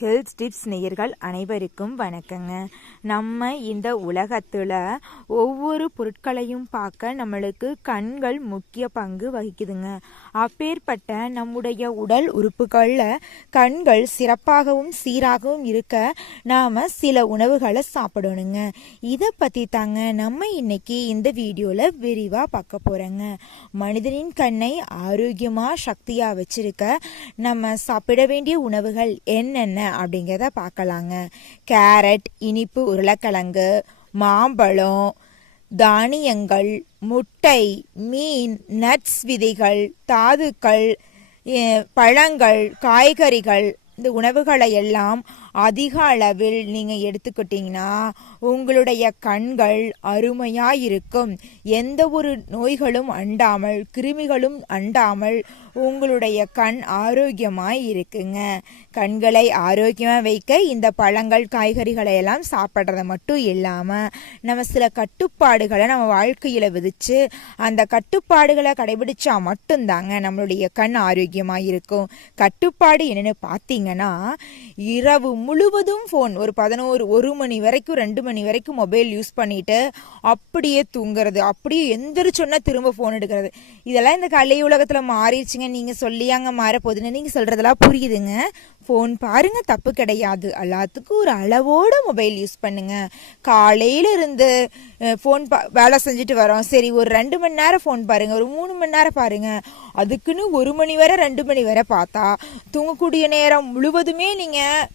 Health tips நேயர்கள் அனைவருக்கும் வணக்கங்க. நம்ம இந்த உலகத்தில் ஒவ்வொரு பொருட்களையும் பார்க்க நம்மளுக்கு கண்கள் முக்கிய பங்கு வகிக்குதுங்க. அப்பேற்பட்ட நம்முடைய உடல் உறுப்புகளில் கண்கள் சிறப்பாகவும் சீராகவும் இருக்க நாம் சில உணவுகளை சாப்பிடணுங்க. இதை பற்றி தாங்க நம்ம இன்னைக்கு இந்த வீடியோவில் விரிவாக பார்க்க போகிறோங்க மனிதனின் கண்ணை ஆரோக்கியமாக சக்தியாக வச்சிருக்க நம்ம சாப்பிட வேண்டிய உணவுகள் என்னென்ன அப்படிங்கிறத பார்க்கலாங்க. கேரட் இனிப்பு உருளைக்கிழங்கு மாம்பழம் தானியங்கள் முட்டை மீன் நட்ஸ் விதைகள் தாதுக்கள் பழங்கள் காய்கறிகள் இந்த உணவுகளை எல்லாம் அதிக அளவில் நீங்கள் எடுத்துக்கிட்டிங்கன்னா உங்களுடைய கண்கள் அருமையாக இருக்கும் எந்த ஒரு நோய்களும் அண்டாமல் கிருமிகளும் அண்டாமல் உங்களுடைய கண் ஆரோக்கியமாக இருக்குங்க கண்களை ஆரோக்கியமாக வைக்க இந்த பழங்கள் காய்கறிகளை எல்லாம் சாப்பிட்றது மட்டும் இல்லாமல் நம்ம சில கட்டுப்பாடுகளை நம்ம வாழ்க்கையில் விதித்து அந்த கட்டுப்பாடுகளை கடைபிடிச்சா மட்டும்தாங்க நம்மளுடைய கண் ஆரோக்கியமாக இருக்கும் கட்டுப்பாடு என்னென்னு பார்த்தீங்கன்னா இரவு முழுவதும் ஃபோன் ஒரு பதினோரு ஒரு மணி வரைக்கும் ரெண்டு மணி வரைக்கும் மொபைல் யூஸ் பண்ணிட்டு அப்படியே தூங்குறது. அப்படியே எந்திரிச்சோன்னா திரும்ப ஃபோன் எடுக்கிறது. இதெல்லாம் இந்த கலை உலகத்தில் மாறிடுச்சுங்க. நீங்கள் சொல்லியாங்க மாற போகுதுன்னு நீங்கள் சொல்கிறதெல்லாம் புரியுதுங்க. ஃபோன் பாருங்க தப்பு கிடையாது. எல்லாத்துக்கும் ஒரு அளவோட மொபைல் யூஸ் பண்ணுங்க. காலையில இருந்து ஃபோன் பா வேலை செஞ்சுட்டு வரோம். சரி ஒரு ரெண்டு மணி நேரம் ஃபோன் பாருங்க. ஒரு மூணு மணி நேரம் பாருங்க. அதுக்குன்னு ஒரு மணி வரை ரெண்டு மணி வரை பார்த்தா தூங்கக்கூடிய நேரம் முழுவதுமே நீங்கள்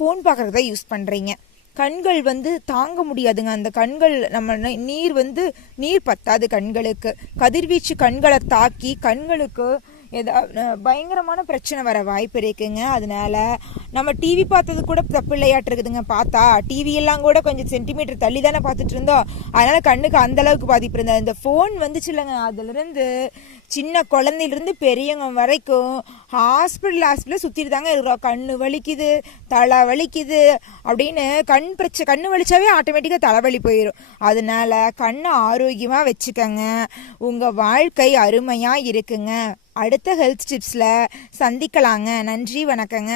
ஃபோன் பார்க்குறத யூஸ் பண்ணுறீங்க கண்கள் வந்து தாங்க முடியாதுங்க. அந்த கண்கள் நம்ம ந- நீர் வந்து நீர் பத்தாது கண்களுக்கு. கதிர்வீச்சு கண்களை தாக்கி கண்களுக்கு எதாவது பயங்கரமான பிரச்சனை வர வாய்ப்பு இருக்குங்க. அதனால நம்ம டிவி பார்த்தது கூட தப்பு இல்லையாட்டு இருக்குதுங்க பார்த்தா டிவியெல்லாம் கூட கொஞ்சம் சென்டிமீட்டர் தள்ளி தானே பார்த்துட்டு இருந்தோம் அதனால கண்ணுக்கு அந்த அளவுக்கு பாதிப்பு இருந்தது. இந்த ஃபோன் வந்துச்சு இல்லைங்க. அதுலேருந்து சின்ன குழந்தையிலேருந்து பெரியவங்க வரைக்கும் ஹாஸ்பிட்டல் ஹாஸ்பிட்டலில் சுற்றிட்டு தாங்க இருக்கிறோம். கண்ணு வலிக்குது தலை வலிக்குது அப்படின்னு கண் பிரச்சனை கண்ணு வலிச்சாவே ஆட்டோமேட்டிக்காக தலைவலி போயிடும் அதனால கண்ணை ஆரோக்கியமாக வச்சுக்கோங்க. உங்கள் வாழ்க்கை அருமையாக இருக்குங்க. அடுத்த ஹெல்த் டிப்ஸில் சந்திக்கலாங்க. நன்றி வணக்கங்க.